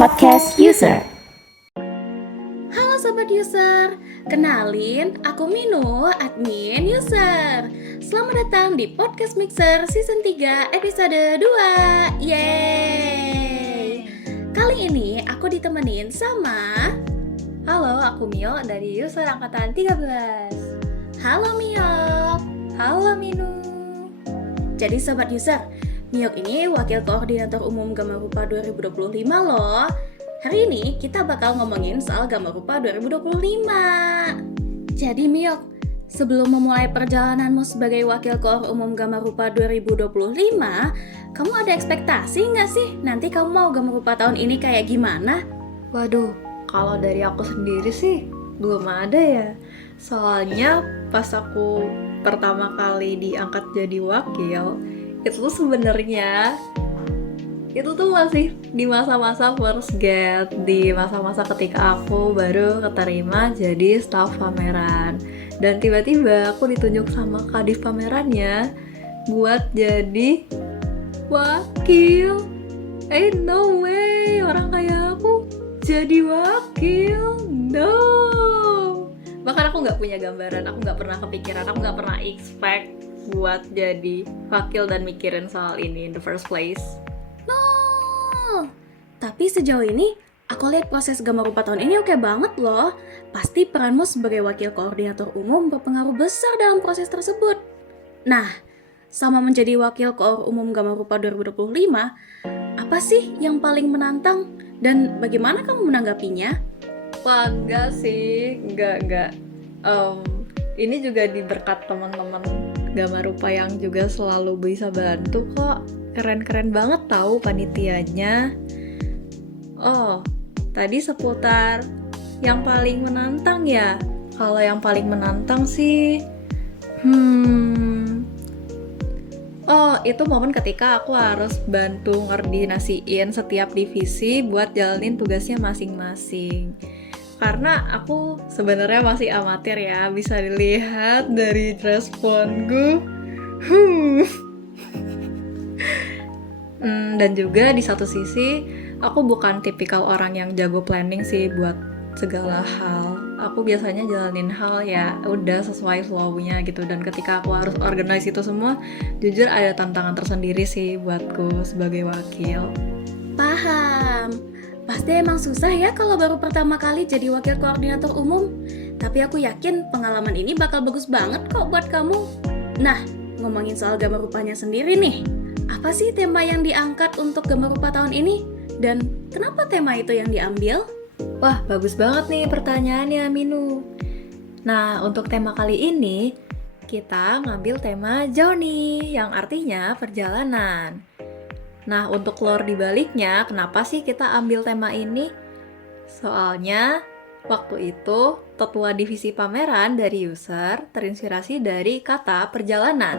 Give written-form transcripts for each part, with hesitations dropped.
podcast user. Halo Sobat User, kenalin aku Minu, admin user. Selamat datang di Podcast Mixer Season 3 episode 2. Yeay! Kali ini aku ditemenin sama... Halo, aku Mio dari user angkatan 13. Halo Mio. Halo Minu. Jadi Sobat User, Mio ini Wakil Koordinator Umum Gama Rupa 2025 loh. Hari ini kita bakal ngomongin soal Gama Rupa 2025. Jadi Mio, sebelum memulai perjalananmu sebagai Wakil Koor Umum Gama Rupa 2025, kamu ada ekspektasi nggak sih nanti kamu mau Gama Rupa tahun ini kayak gimana? Waduh, kalau dari aku sendiri sih belum ada ya. Soalnya pas aku pertama kali diangkat jadi wakil, itu tuh sebenarnya itu tuh masih di masa-masa first grade, di masa-masa ketika aku baru keterima jadi staf pameran. Dan tiba-tiba aku ditunjuk sama kadif pamerannya buat jadi wakil. No way, orang kayak aku jadi wakil. No. Bahkan aku nggak punya gambaran, aku nggak pernah kepikiran, aku nggak pernah expect buat jadi wakil dan mikirin soal ini in the first place. Tapi sejauh ini, aku lihat proses Gama Rupa tahun ini oke banget loh. Pasti peranmu sebagai Wakil Koordinator Umum berpengaruh besar dalam proses tersebut. Nah, sama menjadi Wakil Koor Umum Gama Rupa 2025, apa sih yang paling menantang dan bagaimana kamu menanggapinya? Wah, enggak sih, enggak. Ini juga diberkat teman-teman Gama Rupa yang juga selalu bisa bantu kok. Keren-keren banget tahu panitianya. Oh, tadi seputar yang paling menantang ya. Kalau yang paling menantang sih, itu momen ketika aku harus bantu ngordinasiin setiap divisi buat jalanin tugasnya masing-masing. Karena aku sebenarnya masih amatir ya, bisa dilihat dari responku. Dan juga di satu sisi, aku bukan tipikal orang yang jago planning sih buat segala hal. Aku biasanya jalanin hal ya udah sesuai flow-nya gitu. Dan ketika aku harus organize itu semua, jujur ada tantangan tersendiri sih buatku sebagai wakil. Paham. Pasti emang susah ya kalau baru pertama kali jadi Wakil Koordinator Umum. Tapi aku yakin pengalaman ini bakal bagus banget kok buat kamu. Nah, ngomongin soal Gama Rupanya sendiri nih. Apa sih tema yang diangkat untuk Gama Rupa tahun ini? Dan kenapa tema itu yang diambil? Wah, bagus banget nih pertanyaannya, Minu. Nah, untuk tema kali ini, kita ngambil tema journey, yang artinya perjalanan. Nah, untuk lore di baliknya, kenapa sih kita ambil tema ini? Soalnya, waktu itu, tetua divisi pameran dari user terinspirasi dari kata perjalanan,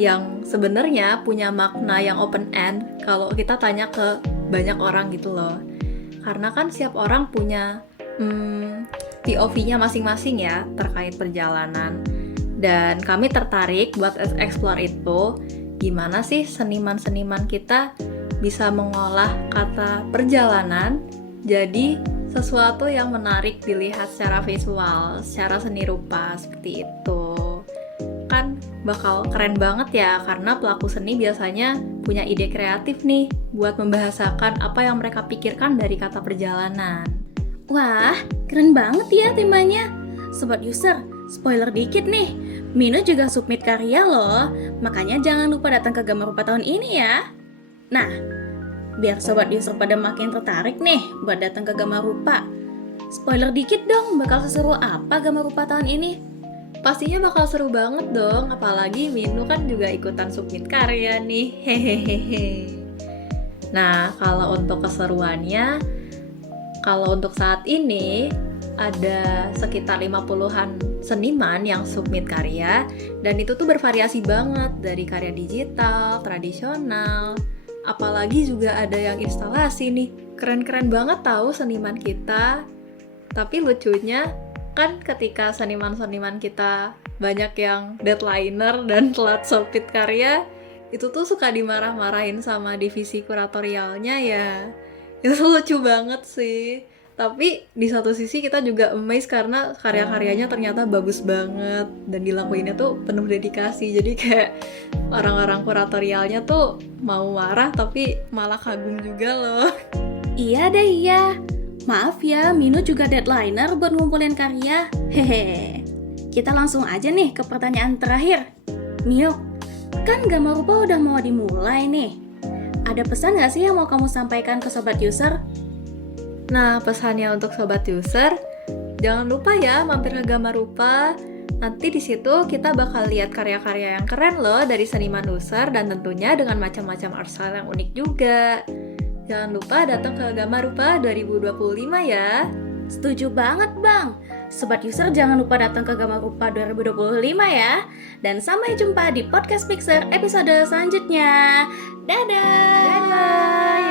yang sebenarnya punya makna yang open end kalau kita tanya ke banyak orang gitu loh. Karena kan setiap orang punya POV-nya masing-masing ya terkait perjalanan. Dan kami tertarik buat explore itu, gimana sih seniman-seniman kita bisa mengolah kata perjalanan jadi sesuatu yang menarik dilihat secara visual, secara seni rupa seperti itu. Kan bakal keren banget ya, karena pelaku seni biasanya punya ide kreatif nih buat membahasakan apa yang mereka pikirkan dari kata perjalanan. Wah, keren banget ya temanya. Sobat User, spoiler dikit nih. Mino juga submit karya loh, makanya jangan lupa datang ke Gama Rupa tahun ini ya. Nah, biar Sobat User pada makin tertarik nih buat datang ke Gama Rupa. Spoiler dikit dong, bakal seseru apa Gama Rupa tahun ini? Pastinya bakal seru banget dong, apalagi Minu kan juga ikutan submit karya nih, hehehe. Nah, kalau untuk keseruannya, kalau untuk saat ini, ada sekitar 50-an seniman yang submit karya, dan itu tuh bervariasi banget, dari karya digital, tradisional, apalagi juga ada yang instalasi nih. Keren-keren banget tahu seniman kita. Tapi lucunya, kan ketika seniman-seniman kita banyak yang deadliner dan telat submit karya, itu tuh suka dimarah-marahin sama divisi kuratorialnya ya. Itu lucu banget sih. Tapi di satu sisi kita juga amazed karena karya-karyanya ternyata bagus banget dan dilakuinnya tuh penuh dedikasi. Jadi kayak orang-orang kuratorialnya tuh mau marah tapi malah kagum juga loh. Iya deh, iya. Maaf ya, Minu juga deadliner buat ngumpulin karya. Hehe. Kita langsung aja nih ke pertanyaan terakhir. Mio, kan Gama Rupa udah mau dimulai nih. Ada pesan gak sih yang mau kamu sampaikan ke sobat user? Nah, pesannya untuk sobat user, jangan lupa ya mampir ke Gama Rupa. Nanti di situ kita bakal lihat karya-karya yang keren loh dari seniman user dan tentunya dengan macam-macam art style yang unik juga. Jangan lupa datang ke Gama Rupa 2025 ya. Setuju banget, Bang. Sobat user jangan lupa datang ke Gama Rupa 2025 ya. Dan sampai jumpa di Podcast Pixar episode selanjutnya. Dadah! Dadah!